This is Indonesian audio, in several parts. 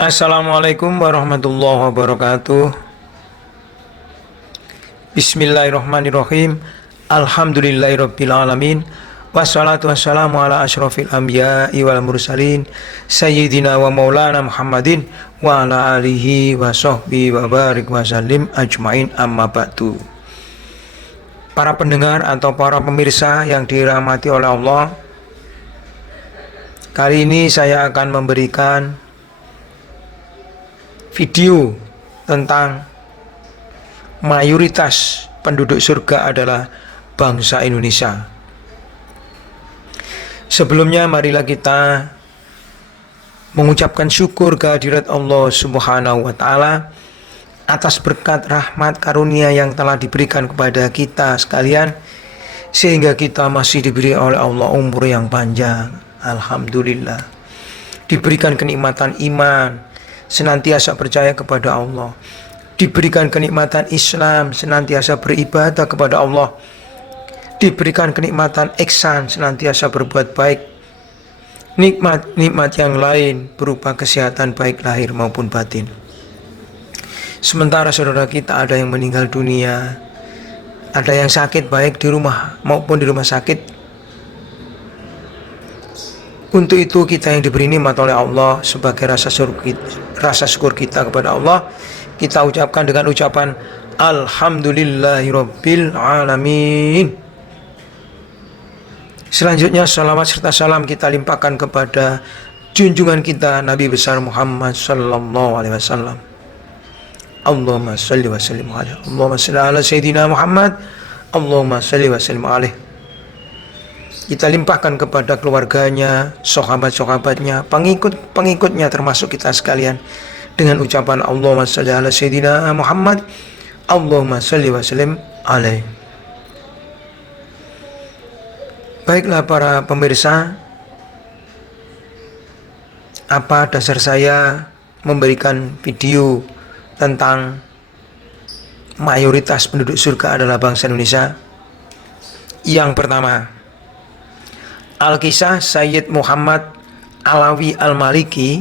Assalamualaikum warahmatullahi wabarakatuh. Bismillahirrahmanirrahim. Alhamdulillahirabbil alamin. Wassalatu wassalamu ala asyrofil anbiya'i wal mursalin sayyidina wa maulana Muhammadin wa ala alihi wa sahbihi wa barik wa sallim ajmain, amma ba'du. Para pendengar atau para pemirsa yang dirahmati oleh Allah, kali ini saya akan memberikan video tentang mayoritas penduduk surga adalah bangsa Indonesia. Sebelumnya marilah kita mengucapkan syukur kehadirat Allah Subhanahu wa taala atas berkat rahmat karunia yang telah diberikan kepada kita sekalian, sehingga kita masih diberi oleh Allah umur yang panjang. Alhamdulillah. Diberikan kenikmatan iman, senantiasa percaya kepada Allah. Diberikan kenikmatan Islam, senantiasa beribadah kepada Allah. Diberikan kenikmatan ihsan, senantiasa berbuat baik. Nikmat-nikmat yang lain berupa kesehatan baik lahir maupun batin. Sementara saudara kita ada yang meninggal dunia, ada yang sakit baik di rumah maupun di rumah sakit. Untuk itu kita yang diberi nikmat oleh Allah sebagai rasa syukur kita kepada Allah, kita ucapkan dengan ucapan Alhamdulillahirabbil alamin. Selanjutnya salawat serta salam kita limpahkan kepada junjungan kita Nabi besar Muhammad sallallahu alaihi wasallam. Allahumma salli wa sallim alaihi. Allahumma salli ala sayyidina Muhammad. Allahumma salli wa sallim alaihi. Kita limpahkan kepada keluarganya, sahabat-sahabatnya, pengikut-pengikutnya termasuk kita sekalian dengan ucapan Allahumma shalli ala sayyidina Muhammad. Allahumma shalli wa sallim alaihi. Baiklah para pemirsa, apa dasar saya memberikan video tentang mayoritas penduduk surga adalah bangsa Indonesia? Yang pertama, Al-Kisah Sayyid Muhammad Alawi Al-Maliki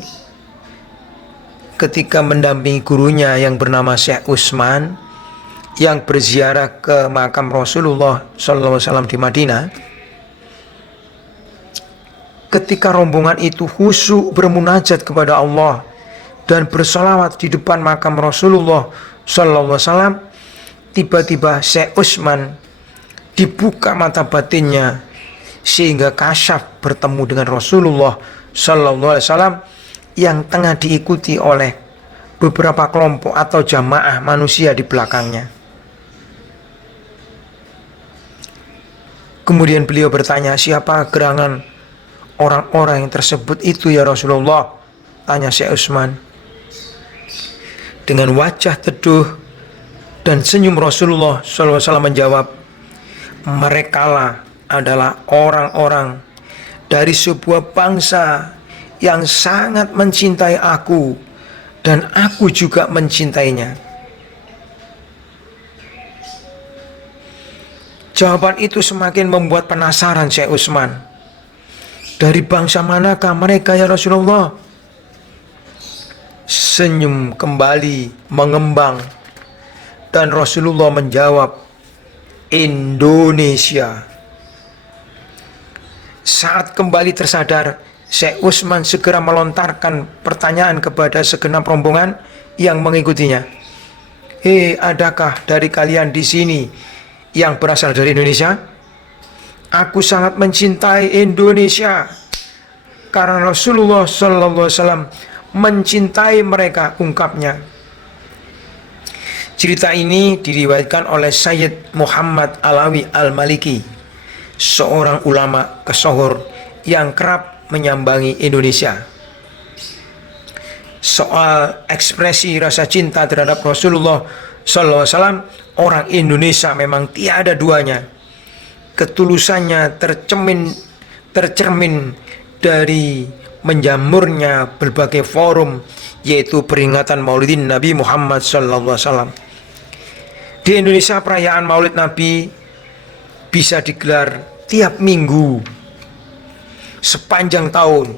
ketika mendampingi gurunya yang bernama Syekh Utsman yang berziarah ke makam Rasulullah SAW di Madinah. Ketika rombongan itu khusyuk bermunajat kepada Allah dan bersolawat di depan makam Rasulullah SAW, tiba-tiba Syekh Utsman dibuka mata batinnya sehingga kasyaf bertemu dengan Rasulullah SAW yang tengah diikuti oleh beberapa kelompok atau jamaah manusia di belakangnya. Kemudian beliau bertanya, siapa gerangan orang-orang yang tersebut itu ya Rasulullah? Tanya Syekh Utsman. Dengan wajah teduh dan senyum Rasulullah SAW menjawab, merekalah adalah orang-orang dari sebuah bangsa yang sangat mencintai aku dan aku juga mencintainya. Jawaban itu semakin membuat penasaran Syekh Utsman. Dari bangsa manakah mereka ya Rasulullah? Senyum kembali mengembang dan Rasulullah menjawab, Indonesia. Saat kembali tersadar, Syekh Utsman segera melontarkan pertanyaan kepada segenap rombongan yang mengikutinya. Hei, adakah dari kalian di sini yang berasal dari Indonesia? Aku sangat mencintai Indonesia karena Rasulullah SAW mencintai mereka, ungkapnya. Cerita ini diriwayatkan oleh Sayyid Muhammad Alawi Al-Maliki, seorang ulama kesohor yang kerap menyambangi Indonesia. Soal ekspresi rasa cinta terhadap Rasulullah SAW, orang Indonesia memang tiada duanya. Ketulusannya tercermin dari menjamurnya berbagai forum, yaitu peringatan Maulidin Nabi Muhammad SAW. Di Indonesia perayaan Maulid Nabi bisa digelar tiap minggu sepanjang tahun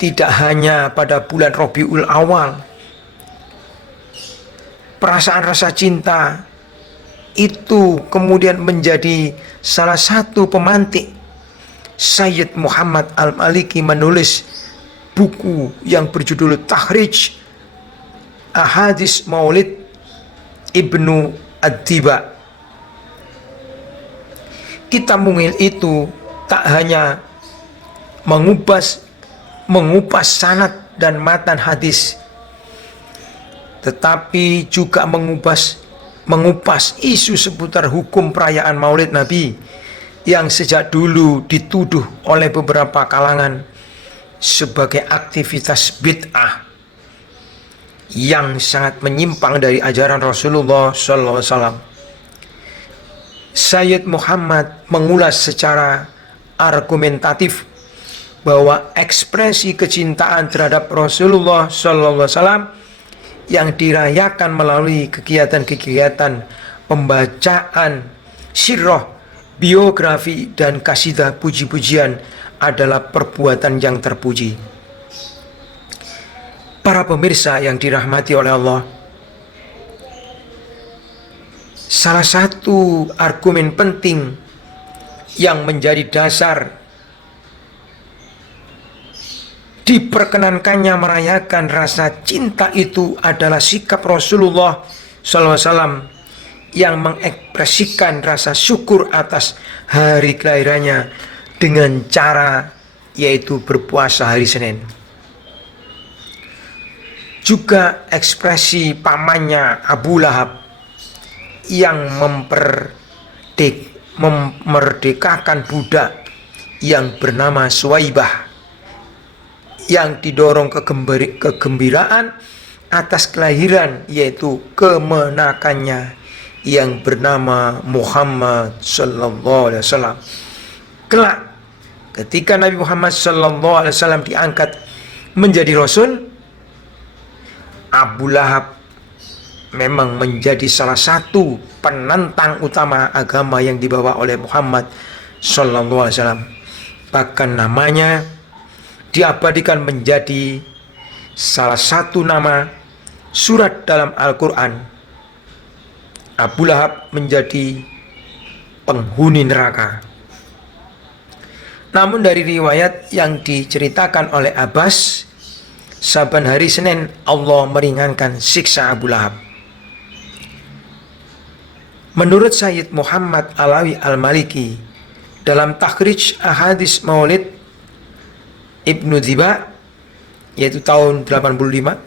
tidak hanya pada bulan Rabiul Awal. Perasaan rasa cinta itu kemudian menjadi salah satu pemantik Sayyid Muhammad Al-Maliki menulis buku yang berjudul Takhrij Ahadits Maulid Ibnu Ad-Diba. Kitab Mungil itu tak hanya mengupas sanad dan matan hadis, tetapi juga mengupas isu seputar hukum perayaan Maulid Nabi yang sejak dulu dituduh oleh beberapa kalangan sebagai aktivitas bid'ah yang sangat menyimpang dari ajaran Rasulullah SAW. Sayyid Muhammad mengulas secara argumentatif bahwa ekspresi kecintaan terhadap Rasulullah SAW yang dirayakan melalui kegiatan-kegiatan pembacaan sirah, biografi, dan kasidah puji-pujian adalah perbuatan yang terpuji. Para pemirsa yang dirahmati oleh Allah, salah satu argumen penting yang menjadi dasar diperkenankannya merayakan rasa cinta itu adalah sikap Rasulullah SAW yang mengekspresikan rasa syukur atas hari kelahirannya dengan cara yaitu berpuasa hari Senin. Juga ekspresi pamannya Abu Lahab yang memerdekakan budak yang bernama Suwaibah, yang didorong kegembiraan atas kelahiran yaitu kemenakannya yang bernama Muhammad sallallahu alaihi wasallam. Kelak ketika Nabi Muhammad sallallahu alaihi wasallam diangkat menjadi rasul, Abu Lahab memang menjadi salah satu penentang utama agama yang dibawa oleh Muhammad sallallahu alaihi wasallam. Bahkan namanya diabadikan menjadi salah satu nama surat dalam Al-Quran. Abu Lahab menjadi penghuni neraka. Namun dari riwayat yang diceritakan oleh Abbas, saban hari Senin Allah meringankan siksa Abu Lahab. Menurut Sayyid Muhammad Alawi Al-Maliki dalam Takhrij Ahadits Maulid Ibnu Diba, yaitu tahun 85,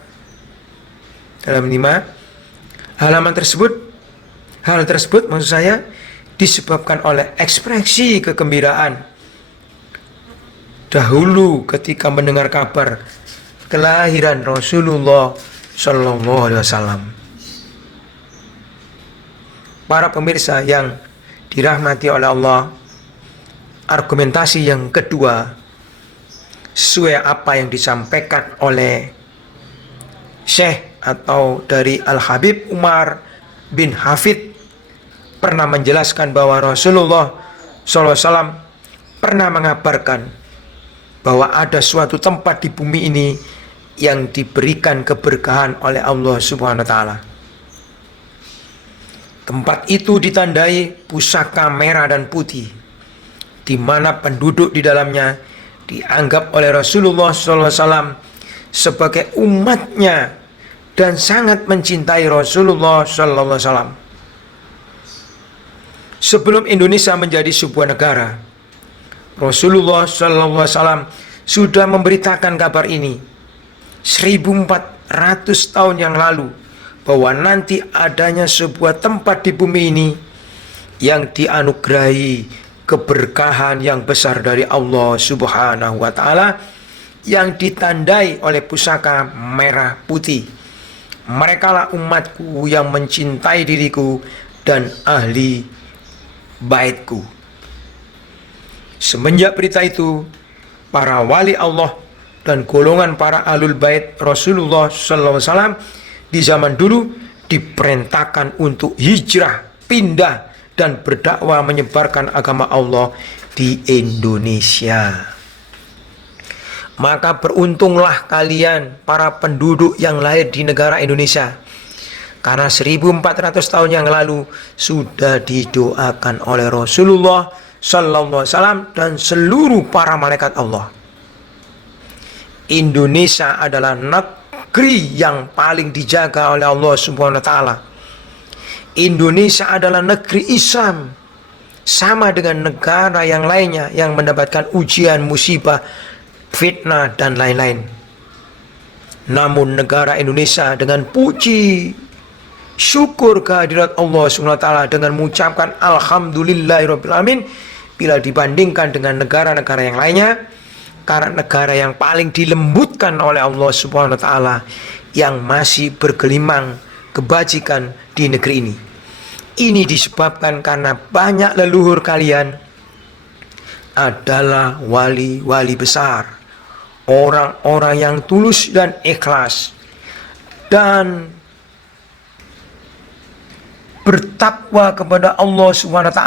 dalam 5 halaman tersebut, hal tersebut maksud saya disebabkan oleh ekspresi kegembiraan dahulu ketika mendengar kabar kelahiran Rasulullah Sallallahu Alaihi Wasallam. Para pemirsa yang dirahmati oleh Allah, argumentasi yang kedua sesuai apa yang disampaikan oleh Syekh atau dari Al-Habib Umar bin Hafid pernah menjelaskan bahwa Rasulullah SAW pernah mengabarkan bahwa ada suatu tempat di bumi ini yang diberikan keberkahan oleh Allah Subhanahu wa Ta'ala. Tempat itu ditandai pusaka merah dan putih, di mana penduduk di dalamnya dianggap oleh Rasulullah SAW sebagai umatnya dan sangat mencintai Rasulullah SAW. Sebelum Indonesia menjadi sebuah negara, Rasulullah SAW sudah memberitakan kabar ini 1400 tahun yang lalu, bahwa nanti adanya sebuah tempat di bumi ini yang dianugerahi keberkahan yang besar dari Allah Subhanahu wa Ta'ala, yang ditandai oleh pusaka merah putih. Merekalah umatku yang mencintai diriku dan ahli baitku. Semenjak berita itu, para wali Allah dan golongan para ahlul bait Rasulullah SAW di zaman dulu diperintahkan untuk hijrah, pindah, dan berdakwah menyebarkan agama Allah di Indonesia. Maka beruntunglah kalian para penduduk yang lahir di negara Indonesia, karena 1400 tahun yang lalu sudah didoakan oleh Rasulullah Sallallahu Alaihi Wasallam dan seluruh para malaikat Allah. Indonesia adalah negeri yang paling dijaga oleh Allah Subhanahu Wa Taala. Indonesia adalah negeri Islam, sama dengan negara yang lainnya yang mendapatkan ujian, musibah, fitnah, dan lain-lain. Namun negara Indonesia dengan puji syukur kehadirat Allah SWT dengan mengucapkan alhamdulillahirrabbilalamin bila dibandingkan dengan negara-negara yang lainnya, karena negara yang paling dilembutkan oleh Allah SWT yang masih bergelimang kebajikan di negeri ini. Ini disebabkan karena banyak leluhur kalian adalah wali-wali besar, orang-orang yang tulus dan ikhlas dan bertakwa kepada Allah SWT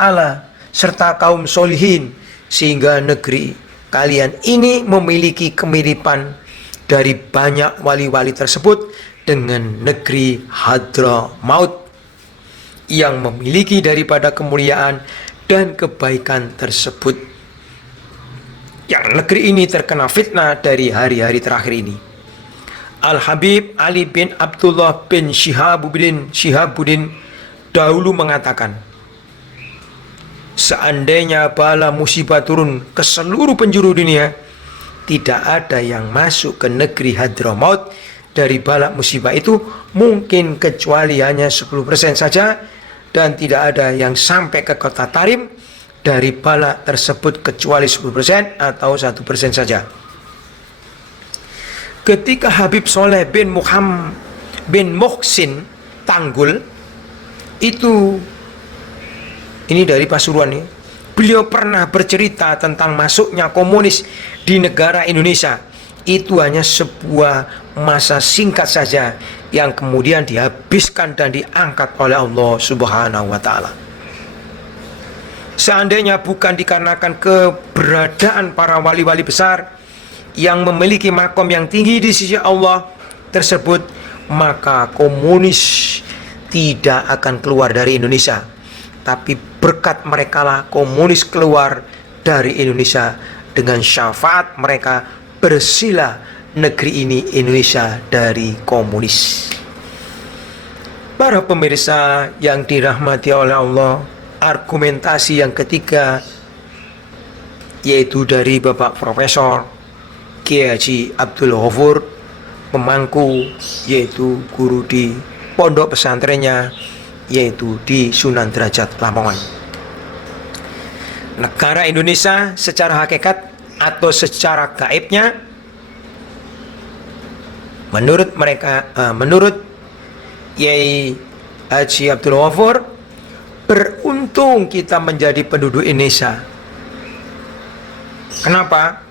serta kaum solihin, sehingga negeri kalian ini memiliki kemiripan dari banyak wali-wali tersebut dengan negeri Hadramaut yang memiliki daripada kemuliaan dan kebaikan tersebut. Yang negeri ini terkena fitnah dari hari-hari terakhir ini. Al-Habib Ali bin Abdullah bin Syihabuddin dahulu mengatakan, seandainya bala musibah turun ke seluruh penjuru dunia, tidak ada yang masuk ke negeri Hadramaut dari bala musibah itu, mungkin kecuali hanya 10% saja, dan tidak ada yang sampai ke kota Tarim dari bala tersebut kecuali 10% atau 1% saja. Ketika Habib Soleh bin Muhammad bin Muhsin Tanggul itu, ini dari Pasuruan nih, beliau pernah bercerita tentang masuknya komunis di negara Indonesia. Itu hanya sebuah masa singkat saja yang kemudian dihabiskan dan diangkat oleh Allah Subhanahu wa Ta'ala. Seandainya bukan dikarenakan keberadaan para wali-wali besar yang memiliki makom yang tinggi di sisi Allah tersebut, maka komunis tidak akan keluar dari Indonesia. Tapi berkat merekalah komunis keluar dari Indonesia. Dengan syafaat mereka bersihlah negeri ini Indonesia dari komunis. Para pemirsa yang dirahmati oleh Allah, argumentasi yang ketiga yaitu dari Bapak Profesor Kiai Haji Abdul Ghafur Pemangku, yaitu guru di pondok pesantrennya, yaitu di Sunan Derajat Lamongan. Negara Indonesia secara hakikat atau secara gaibnya, menurut mereka, menurut Kiai Haji Abdul Ghafur, beruntung kita menjadi penduduk Indonesia. Kenapa?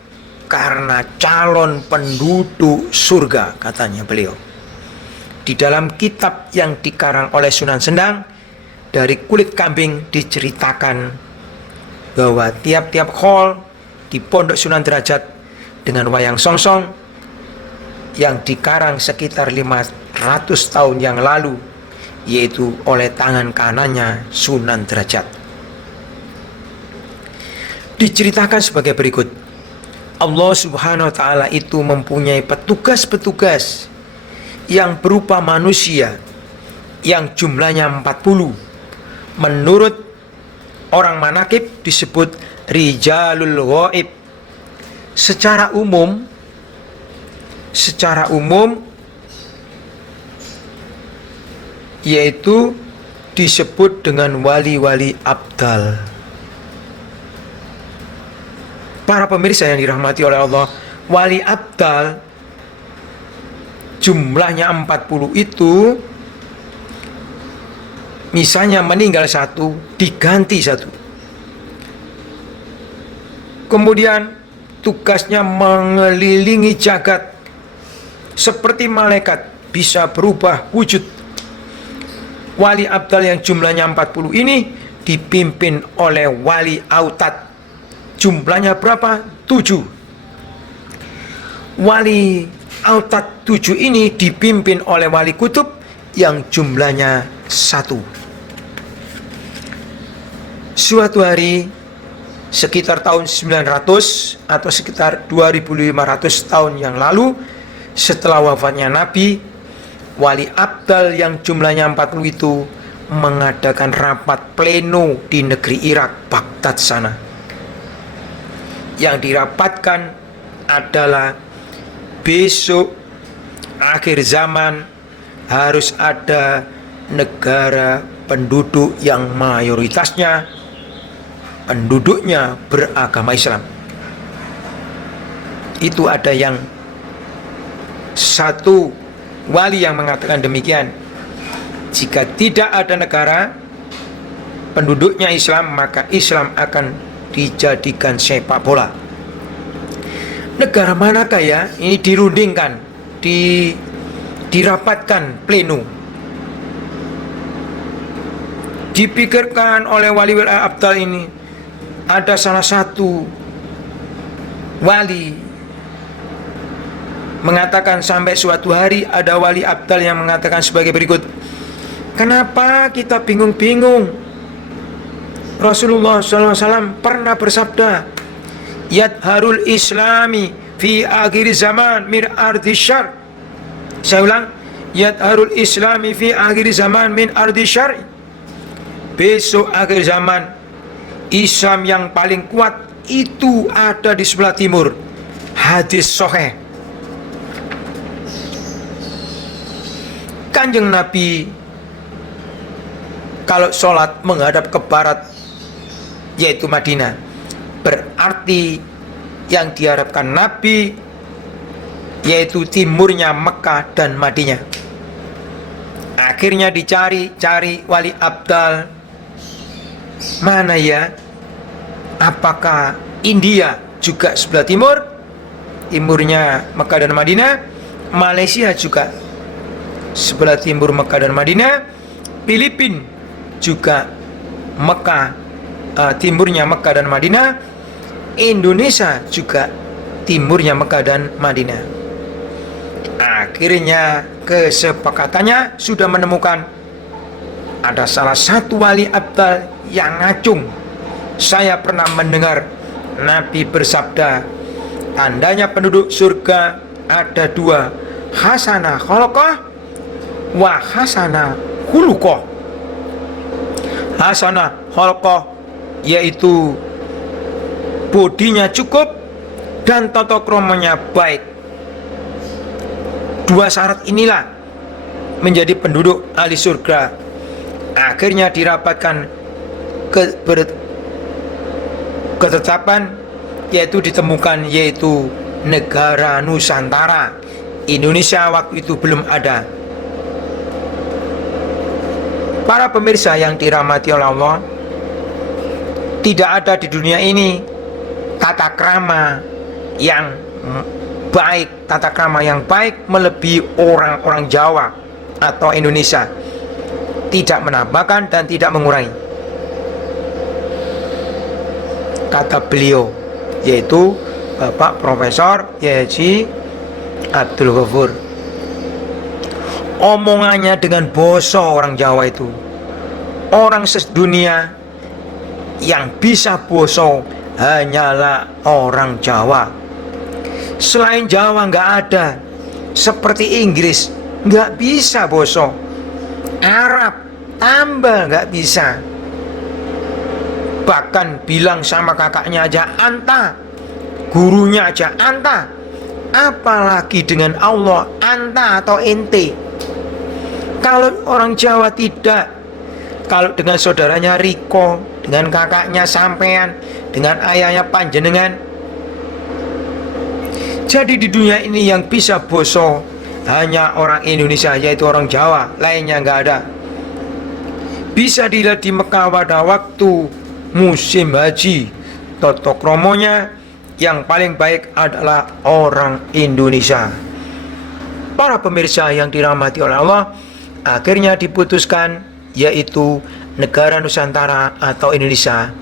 Karena calon penduduk surga, katanya beliau. Di dalam kitab yang dikarang oleh Sunan Sendang, dari kulit kambing diceritakan bahwa tiap-tiap hall di Pondok Sunan Derajat dengan wayang songsong yang dikarang sekitar 500 tahun yang lalu, yaitu oleh tangan kanannya Sunan Derajat. Diceritakan sebagai berikut. Allah Subhanahu wa Ta'ala itu mempunyai petugas-petugas yang berupa manusia yang jumlahnya 40. Menurut orang manakib disebut Rijalul Ghaib. Secara umum yaitu disebut dengan wali-wali abdal. Para pemirsa yang dirahmati oleh Allah, wali abdal jumlahnya 40 itu, misalnya meninggal satu, diganti satu. Kemudian tugasnya mengelilingi jagat seperti malaikat, bisa berubah wujud. Wali abdal yang jumlahnya 40 ini dipimpin oleh wali autad. Jumlahnya berapa? 7. Wali Autad 7 ini dipimpin oleh wali kutub yang jumlahnya 1. Suatu hari sekitar tahun 900 atau sekitar 2500 tahun yang lalu, setelah wafatnya Nabi, wali abdal yang jumlahnya 40 itu mengadakan rapat pleno di negeri Irak, Baghdad sana. Yang dirapatkan adalah besok akhir zaman harus ada negara penduduk yang mayoritasnya penduduknya beragama Islam. Itu ada yang satu wali yang mengatakan demikian. Jika tidak ada negara penduduknya Islam, maka Islam akan dijadikan sepak bola. Negara manakah ya? Ini dirundingkan, dirapatkan pleno. Dipikirkan oleh wali-wali abdal ini. Ada salah satu wali mengatakan, sampai suatu hari ada wali abdal yang mengatakan sebagai berikut, kenapa kita bingung-bingung? Rasulullah SAW pernah bersabda, yadharul islami fi akhir zaman min ardi syar. Saya ulang, yadharul islami fi akhir zaman min ardi syar. Besok akhir zaman, Islam yang paling kuat itu ada di sebelah timur. Hadis sahih. Kanjeng Nabi kalau sholat menghadap ke barat, yaitu Madinah, berarti yang diharapkan Nabi yaitu timurnya Mekah dan Madinah. Akhirnya dicari-cari wali abdal, mana ya? Apakah India juga sebelah timur, timurnya Mekah dan Madinah? Malaysia juga sebelah timur Mekah dan Madinah. Filipina juga Mekah, timurnya Mekah dan Madinah. Indonesia juga timurnya Mekah dan Madinah. Akhirnya kesepakatannya sudah menemukan ada salah satu wali abdal yang ngacung. Saya pernah mendengar Nabi bersabda, tandanya penduduk surga ada 2, hasanah kholoqah wa hasanah khuluqah. Hasanah kholoqah yaitu bodinya cukup dan tata kramanya baik. 2 syarat inilah menjadi penduduk ahli surga. Akhirnya dirapatkan ketetapan, yaitu ditemukan, yaitu negara Nusantara. Indonesia waktu itu belum ada. Para pemirsa yang dirahmati oleh Allah, tidak ada di dunia ini tata krama yang baik, tata krama yang baik melebihi orang-orang Jawa atau Indonesia. Tidak menambahkan dan tidak mengurangi. Kata beliau, yaitu Bapak Profesor Haji Abdul Ghafur. Omongannya dengan boso orang Jawa itu. Orang sedunia yang bisa boso hanyalah orang Jawa. Selain Jawa nggak ada. Seperti Inggris nggak bisa boso. Arab tambah nggak bisa. Bahkan bilang sama kakaknya aja anta, gurunya aja anta, apalagi dengan Allah anta atau ente. Kalau orang Jawa tidak. Kalau dengan saudaranya Riko, dengan kakaknya sampean, dengan ayahnya panjenengan. Jadi di dunia ini yang bisa boso hanya orang Indonesia, yaitu orang Jawa, lainnya nggak ada. Bisa dilihat di Mekah pada waktu musim haji, tata kromonya yang paling baik adalah orang Indonesia. Para pemirsa yang dirahmati oleh Allah, akhirnya diputuskan, yaitu negara Nusantara atau Indonesia.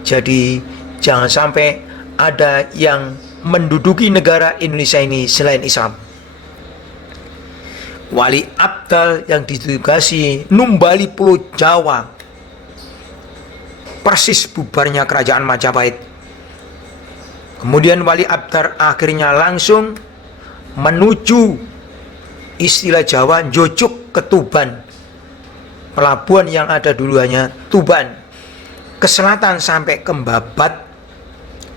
Jadi jangan sampai ada yang menduduki negara Indonesia ini selain Islam. Wali Abdal yang ditugasi numbali Pulau Jawa persis bubarnya kerajaan Majapahit. Kemudian Wali Abdal akhirnya langsung menuju istilah Jawa Njojok ke Tuban, pelabuhan yang ada dulu hanya Tuban, ke selatan sampai ke Babat.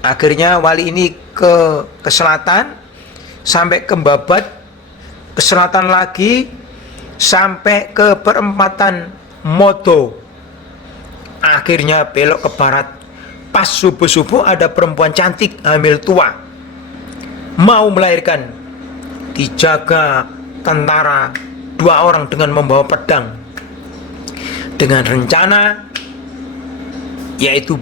Akhirnya wali ini ke selatan sampai ke Babat, ke selatan lagi sampai ke perempatan Modo, akhirnya belok ke barat. Pas subuh-subuh ada perempuan cantik hamil tua mau melahirkan, dijaga tentara 2 orang dengan membawa pedang, dengan rencana yaitu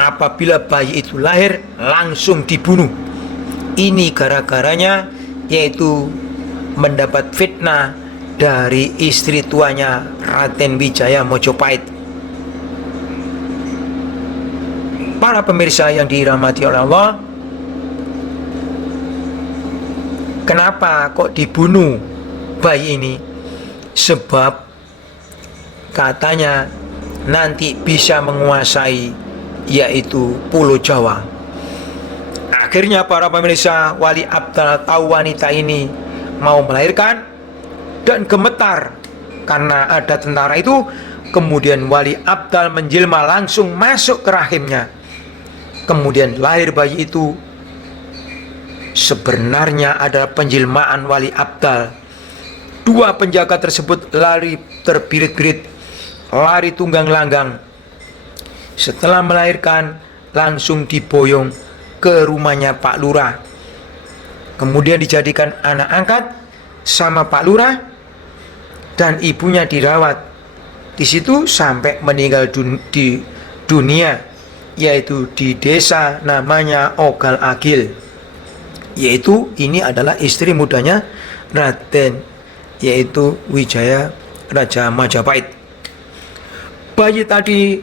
apabila bayi itu lahir langsung dibunuh. Ini gara-garanya yaitu mendapat fitnah dari istri tuanya Raden Wijaya Mojopahit. Para pemirsa yang dirahmati oleh Allah, kenapa kok dibunuh bayi ini? Sebab katanya nanti bisa menguasai yaitu Pulau Jawa. Akhirnya para pemirsa, Wali Abdal tahu wanita ini mau melahirkan dan gemetar karena ada tentara itu. Kemudian Wali Abdal menjelma langsung masuk ke rahimnya. Kemudian lahir bayi itu. Sebenarnya adalah penjelmaan Wali Abdal. 2 penjaga tersebut lari terbirit-birit, lari tunggang langgang. Setelah melahirkan langsung diboyong ke rumahnya Pak Lurah. Kemudian dijadikan anak angkat sama Pak Lurah dan ibunya dirawat di situ sampai meninggal di dunia, yaitu di desa namanya Ogal Agil, yaitu ini adalah istri mudanya Raden yaitu Wijaya Raja Majapahit. Bayi tadi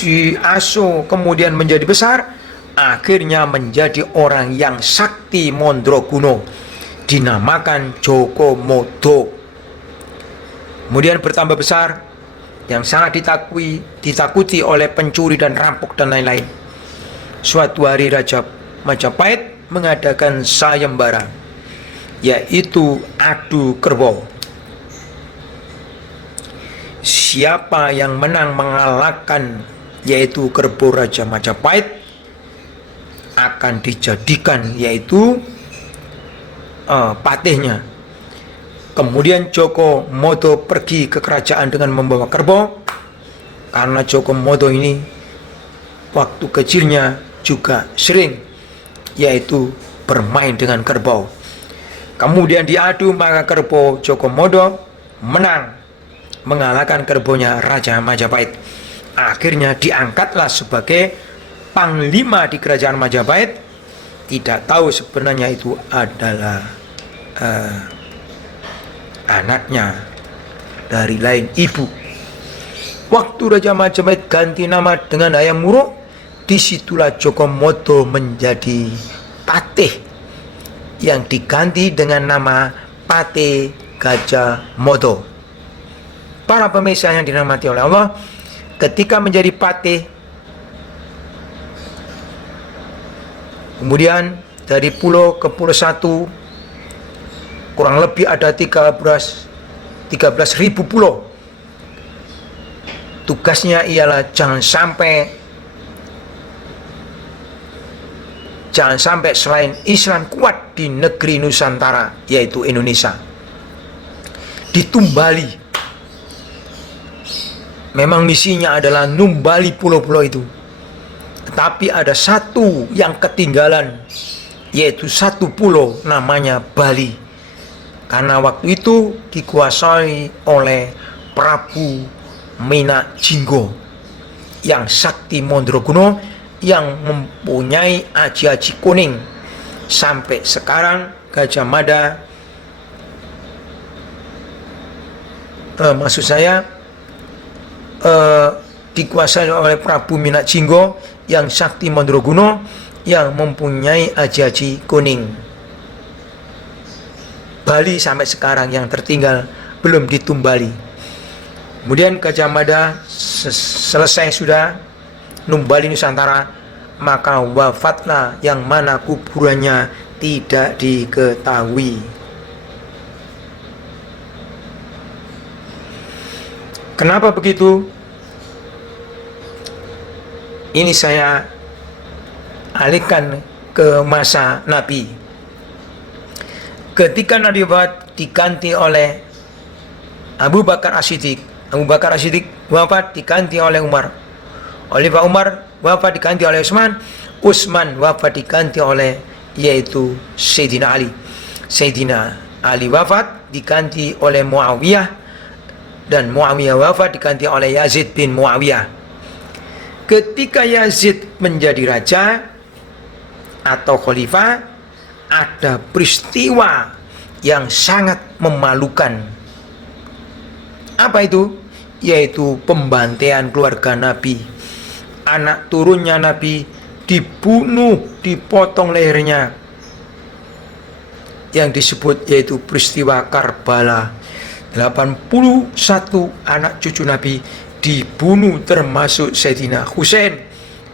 diasuh kemudian menjadi besar, akhirnya menjadi orang yang sakti Mondrokuno, dinamakan Joko Modo. Kemudian bertambah besar, yang sangat ditakuti oleh pencuri dan rampok dan lain-lain. Suatu hari Raja Majapahit mengadakan sayembara, yaitu adu kerbau. Siapa yang menang mengalahkan yaitu kerbau Raja Majapahit akan dijadikan yaitu patihnya. Kemudian Joko Modo pergi ke kerajaan dengan membawa kerbau, karena Joko Modo ini waktu kecilnya juga sering yaitu bermain dengan kerbau. Kemudian diadu, maka kerbau Joko Modo menang, mengalahkan kerbaunya Raja Majapahit. Akhirnya diangkatlah sebagai panglima di kerajaan Majapahit. Tidak tahu sebenarnya itu adalah anaknya dari lain ibu. Waktu Raja Majapahit ganti nama dengan Hayam Wuruk, disitulah Joko Modo menjadi patih yang diganti dengan nama Patih Gajah Modo. Para pemirsa yang dirahmati oleh Allah, ketika menjadi patih, kemudian dari pulau ke pulau satu, kurang lebih ada 13.000 pulau. Tugasnya ialah jangan sampai selain Islam kuat di negeri Nusantara, yaitu Indonesia, ditumbali. Memang misinya adalah numbali pulau-pulau itu. Tetapi ada satu yang ketinggalan, yaitu satu pulau namanya Bali. Karena waktu itu dikuasai oleh Prabu Minak Jinggo yang sakti Mondrokuno, yang mempunyai aji-aji kuning. Sampai sekarang Gajah Mada, dikuasai oleh Prabu Minak Jinggo yang sakti mandraguna yang mempunyai aji-aji kuning. Bali sampai sekarang yang tertinggal belum ditumbali. Kemudian Gajah Mada selesai sudah numbali Nusantara, maka wafatlah yang mana kuburannya tidak diketahui. Kenapa begitu? Ini saya alihkan ke masa Nabi. Ketika Nabi wafat diganti oleh Abu Bakar As-Siddiq. Abu Bakar As-Siddiq wafat diganti oleh Umar. Khalifah Umar wafat diganti oleh Utsman. Utsman wafat diganti oleh yaitu Sayyidina Ali. Sayyidina Ali wafat diganti oleh Muawiyah, dan Muawiyah wafat diganti oleh Yazid bin Muawiyah. Ketika Yazid menjadi raja atau khalifah, ada peristiwa yang sangat memalukan. Apa itu? Yaitu pembantaian keluarga Nabi. Anak turunnya Nabi dibunuh, dipotong lehernya, yang disebut yaitu peristiwa Karbala. 81 anak cucu Nabi dibunuh, termasuk Sayyidina Husain,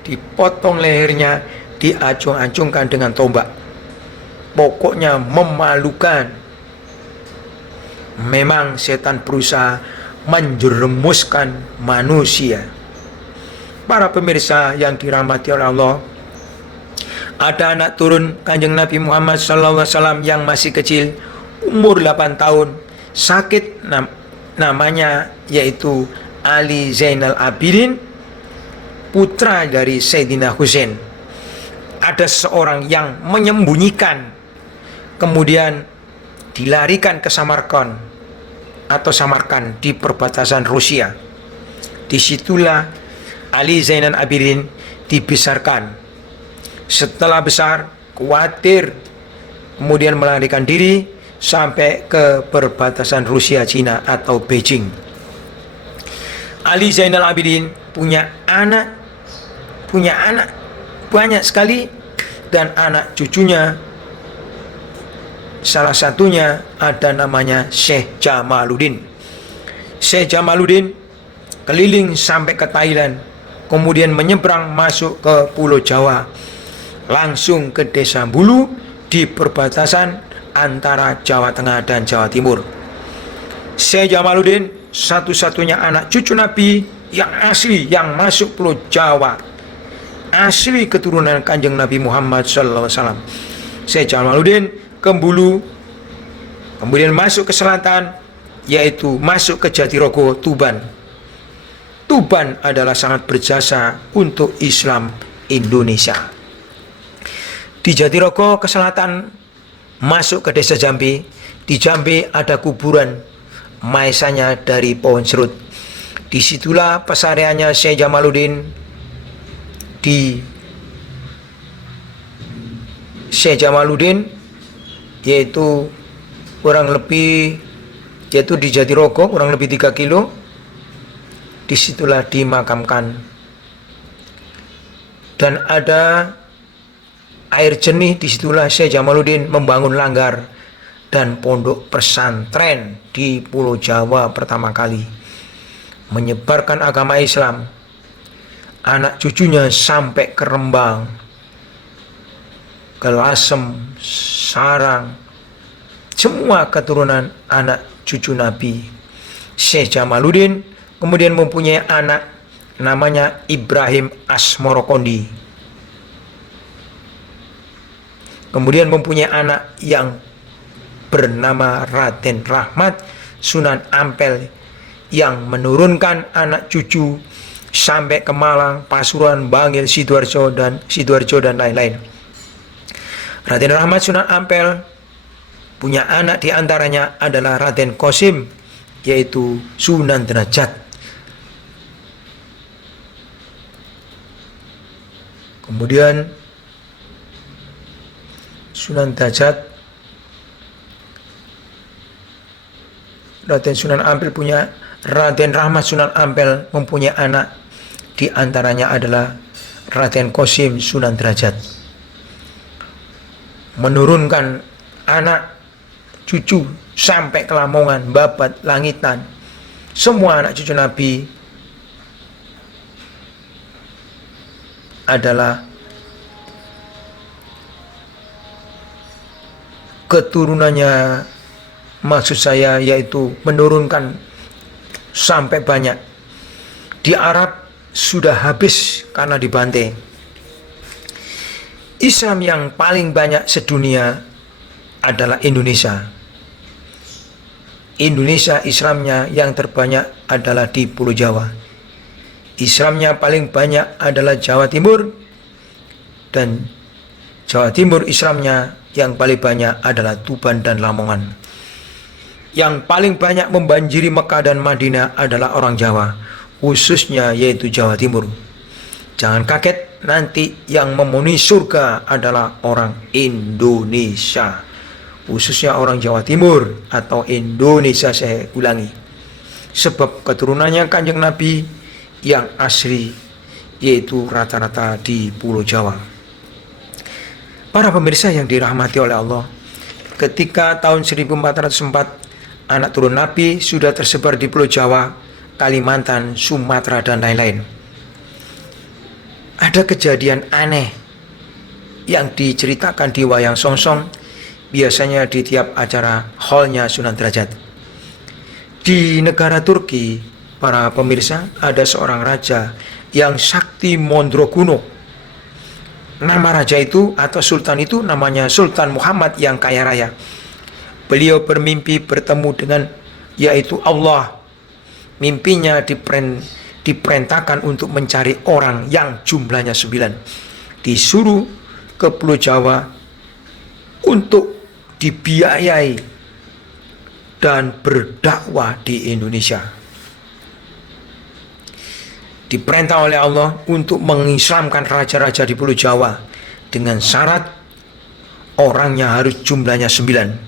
dipotong lehernya, diacung-acungkan dengan tombak. Pokoknya memalukan. Memang setan berusaha menjerumuskan manusia. Para pemirsa yang dirahmati oleh Allah, ada anak turun Kanjeng Nabi Muhammad SAW yang masih kecil, umur 8 tahun, sakit, namanya yaitu Ali Zainal Abidin, putra dari Sayyidina Husain. Ada seorang yang menyembunyikan, kemudian dilarikan ke Samarkand atau Samarkand di perbatasan Rusia. Disitulah Ali Zainal Abidin dibesarkan. Setelah besar, khawatir, kemudian melarikan diri sampai ke perbatasan Rusia Cina atau Beijing. Ali Zainal Abidin punya anak banyak sekali, dan anak cucunya salah satunya ada namanya Syekh Jamaluddin. Syekh Jamaluddin keliling sampai ke Thailand, kemudian menyeberang masuk ke Pulau Jawa, langsung ke Desa Bulu di perbatasan antara Jawa Tengah dan Jawa Timur. Syekh Jamaluddin satu-satunya anak cucu Nabi yang asli yang masuk Pulau Jawa, asli keturunan Kanjeng Nabi Muhammad SAW. Syekh Jamaluddin ke Bulu, kemudian masuk ke selatan, yaitu masuk ke Jatirogo, Tuban. Tuban adalah sangat berjasa untuk Islam Indonesia. Di Jatirogo ke selatan, masuk ke desa Jambi. Di Jambi ada kuburan maesanya dari pohon serut. Disitulah pesariannya Syekh Jamaluddin. Di Syekh Jamaluddin yaitu kurang lebih, yaitu di Jatirogo kurang lebih 3 kilo. Disitulah dimakamkan, dan ada air jernih. Disitulah Syekh Jamaluddin membangun langgar dan pondok pesantren di Pulau Jawa pertama kali, menyebarkan agama Islam. Anak cucunya sampai ke Rembang, ke Lasem, Sarang, semua keturunan anak cucu Nabi. Syekh Jamaluddin kemudian mempunyai anak namanya Ibrahim Asmorokondi. Kemudian mempunyai anak yang bernama Raden Rahmat Sunan Ampel, yang menurunkan anak cucu sampai ke Malang, Pasuruan, Bangil, Sidoarjo dan lain-lain. Raden Rahmat Sunan Ampel punya anak, diantaranya adalah Raden Qasim, yaitu Sunan Derajat. Kemudian Sunan Derajat, Raden Sunan Ampel Raden Rahmat Sunan Ampel mempunyai anak, diantaranya adalah Raden Qasim Sunan Derajat menurunkan anak cucu sampai ke Lamongan, Babat, Langitan, semua anak cucu Nabi adalah keturunannya, maksud saya yaitu menurunkan sampai banyak. Di Arab sudah habis karena dibantai. Islam yang paling banyak sedunia adalah Indonesia. Indonesia Islamnya yang terbanyak adalah di Pulau Jawa. Islamnya paling banyak adalah Jawa Timur, dan Jawa Timur Islamnya yang paling banyak adalah Tuban dan Lamongan. Yang paling banyak membanjiri Mekah dan Madinah adalah orang Jawa, khususnya yaitu Jawa Timur. Jangan kaget, nanti yang memenuhi surga adalah orang Indonesia, khususnya orang Jawa Timur atau Indonesia, saya ulangi. Sebab keturunannya Kanjeng Nabi yang asli yaitu rata-rata di Pulau Jawa. Para pemirsa yang dirahmati oleh Allah, ketika tahun 1404 anak turun Nabi sudah tersebar di Pulau Jawa, Kalimantan, Sumatera, dan lain-lain. Ada kejadian aneh yang diceritakan di Wayang Songsong, biasanya di tiap acara hallnya Sunan Derajat. Di negara Turki, para pemirsa, ada seorang raja yang sakti Mondrokuno. Nama raja itu atau sultan itu namanya Sultan Muhammad yang kaya raya. Beliau bermimpi bertemu dengan yaitu Allah. Mimpinya diperintahkan untuk mencari orang yang jumlahnya 9. Disuruh ke Pulau Jawa untuk dibiayai dan berdakwah di Indonesia. Diperintah oleh Allah untuk mengislamkan raja-raja di Pulau Jawa dengan syarat orangnya harus jumlahnya 9.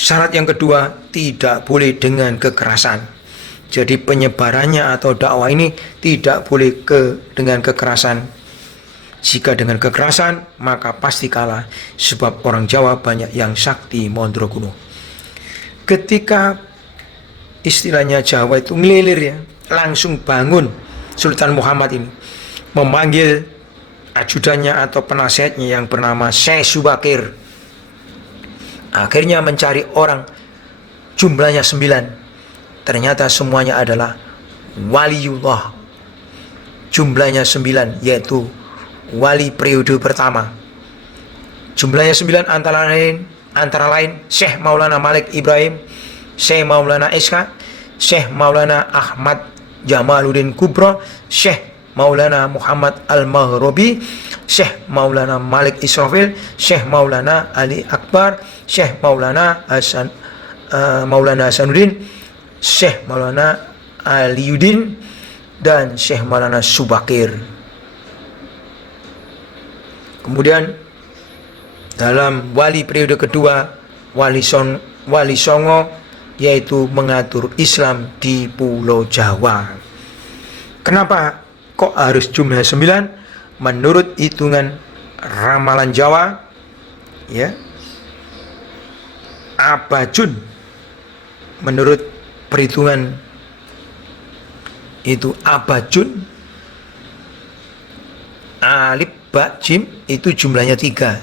Syarat yang kedua, tidak boleh dengan kekerasan. Jadi penyebarannya atau dakwah ini tidak boleh dengan kekerasan. Jika dengan kekerasan, maka pasti kalah. Sebab orang Jawa banyak yang sakti Mondrokuno. Ketika istilahnya Jawa itu ngelilir ya, langsung bangun Sultan Muhammad ini, memanggil ajudannya atau penasihatnya yang bernama Syekh Subakir. Akhirnya mencari orang jumlahnya 9. Ternyata semuanya adalah waliullah. Jumlahnya 9, yaitu wali periode pertama. Jumlahnya 9 antara lain Syekh Maulana Malik Ibrahim, Syekh Maulana Ishaq, Syekh Maulana Ahmad Jamaluddin Kubro, Syekh Maulana Muhammad Al-Maghribi, Syekh Maulana Malik Israfil, Syekh Maulana Ali Akbar, Syekh Maulana Hasanuddin, Syekh Maulana Aliuddin, dan Syekh Maulana Subakir. Kemudian dalam wali periode kedua, Wali Songo, yaitu mengatur Islam di Pulau Jawa. Kenapa kok harus jumlah 9? Menurut hitungan ramalan Jawa, ya, Abajun, menurut perhitungan itu Abajun, Alif Ba Jim itu jumlahnya 3.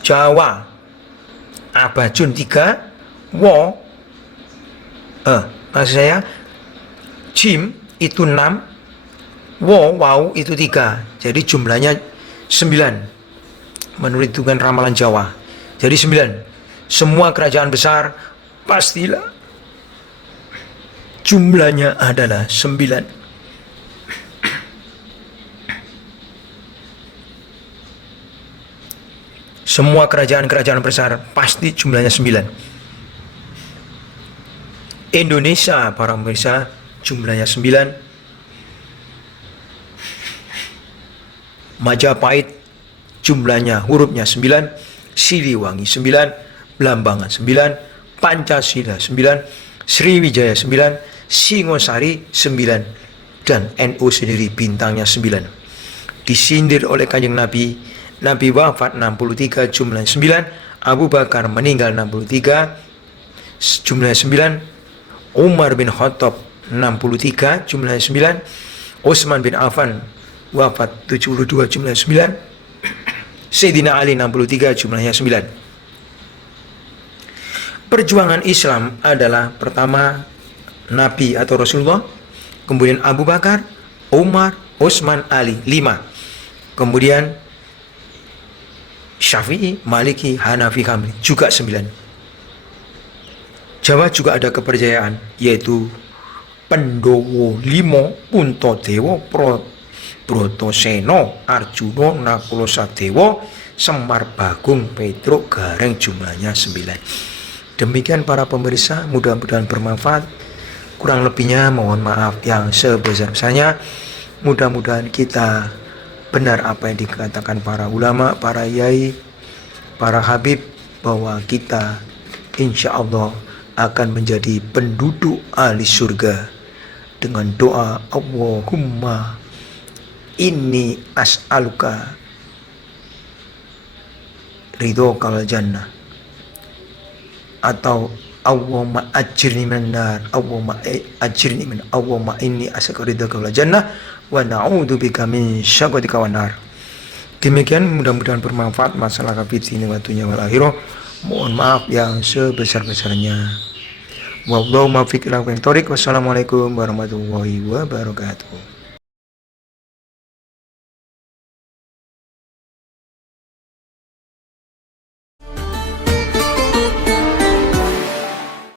Jawa Abajun 3, maksud saya Jim itu 6, Wow itu 3. Jadi jumlahnya 9 menurut hitungan ramalan Jawa. Jadi 9. Semua kerajaan besar pastilah jumlahnya adalah 9. Semua kerajaan-kerajaan besar pasti jumlahnya 9. Indonesia, para pemirsa, jumlahnya 9. Majapahit jumlahnya hurufnya 9. Siliwangi 9. Blambangan 9. Pancasila 9, Sriwijaya 9, Singosari 9, dan NU sendiri bintangnya 9. Disindir oleh Kanjeng Nabi, Nabi wafat 63 jumlah 9, Abu Bakar meninggal 63 jumlah 9, Umar bin Khattab 63 jumlah 9, Utsman bin Affan wafat 72 jumlah 9, Sayyidina Ali 63 jumlahnya 9. Perjuangan Islam adalah pertama Nabi atau Rasulullah, kemudian Abu Bakar, Umar, Utsman, Ali 5, kemudian Syafi'i, Maliki, Hanafi, Hambali juga 9. Jawa juga ada kepercayaan yaitu Pendowo Limo, Puntadewa, Brotoseno, Arjuna, Nakula Sadewa, Semar Bagong, Petruk, Gareng, jumlahnya 9. Demikian para pemirsa, mudah-mudahan bermanfaat. Kurang lebihnya mohon maaf yang sebesar-besarnya. Mudah-mudahan kita benar apa yang dikatakan para ulama, para yai, para habib, bahwa kita insya Allah akan menjadi penduduk ahli surga dengan doa Allahumma inni as'aluka ridhokal jannah, atau Allahumma ajirni minan nar, Allahumma ajirni min, Allahumma inni as'aluka ridhaka wal jannah wa na'udzubika min syarrika wan nar. Demikian, mudah-mudahan bermanfaat masalah fitni wa dunya wal akhirah. Mohon maaf yang sebesar-besarnya. Wallahu muwaffiq ila aqwamit thoriq. Wassalamualaikum warahmatullahi wabarakatuh.